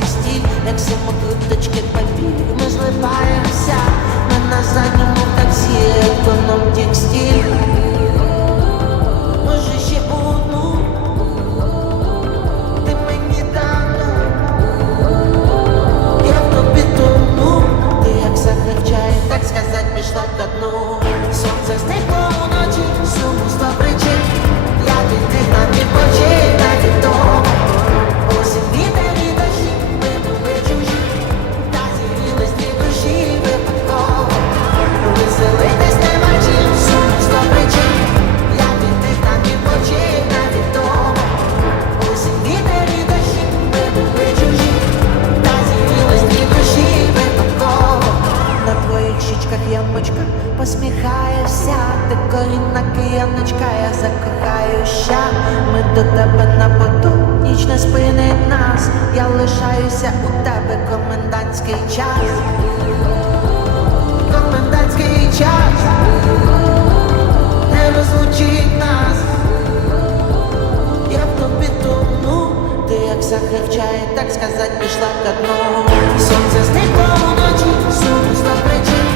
свой стиль, так самокруточки по посміхаєшся, ти корінна кияночка, я закохаюся, ми до тебе на поту, ніч не спинить нас, я лишаюся у тебе комендантський час, комендантський час, не розлучить нас, я в тобі тону, ти як захревчає, так сказати, пішла ко дну. Сонце зникло вночі, сумно причин.